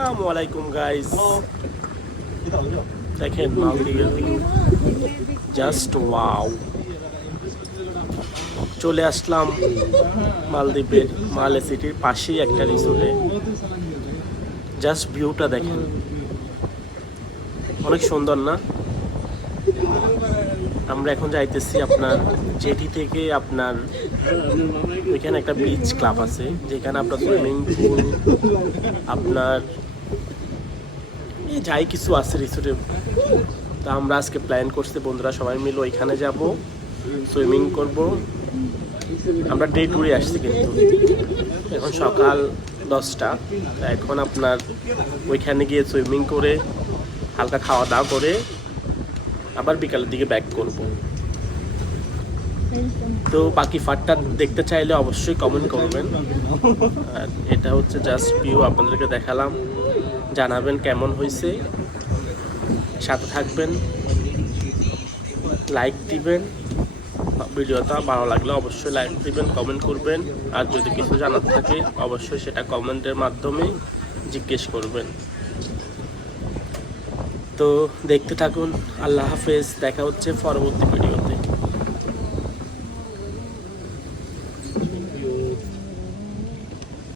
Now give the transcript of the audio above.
আসসালামু আলাইকুম গাইস, দেখেন মালদ্বীপের ভিউ জাস্ট ওয়াও। চলে আসলাম মালদ্বীপের মালে সিটির পাশেই একটা রিসোর্টে। জাস্ট ভিউটা দেখেন, অনেক সুন্দর না? আমরা এখন যাইতেছি আপনার জেটি থেকে আপনার ওইখানে একটা বিচ ক্লাব আছে, যেখানে আপনার সুইমিং পুল আপনার যাই কিছু আছে রিসোর্টে। তা আমরা আজকে প্ল্যান করছি বন্ধুরা সবাই মিলে ওইখানে যাব, সুইমিং করব। আমরা ডে ট্যুরে আসছি, কিন্তু এখন সকাল 10টা। এখন আপনার ওইখানে গিয়ে সুইমিং করে হালকা খাওয়া দাওয়া করে আবার বিকালের দিকে ব্যাক করব। তো বাকি ফাটটা দেখতে চাইলে অবশ্যই কমেন্ট করবেন। আর এটা হচ্ছে জাস্ট ভিউ, আপনাদেরকে দেখালাম, জানাবেন কেমন হয়েছে, সাথে থাকবেন, লাইক দিবেন। ভিডিওটা ভালো লাগলে অবশ্যই লাইক দিবেন, কমেন্ট করবেন। আর যদি কিছু জানার থাকে অবশ্যই সেটা কমেন্টের মাধ্যমে জিজ্ঞেস করবেন। তো দেখতে থাকুন। আল্লাহ হাফেজ, দেখা হচ্ছে পরবর্তী ভিডিওতে।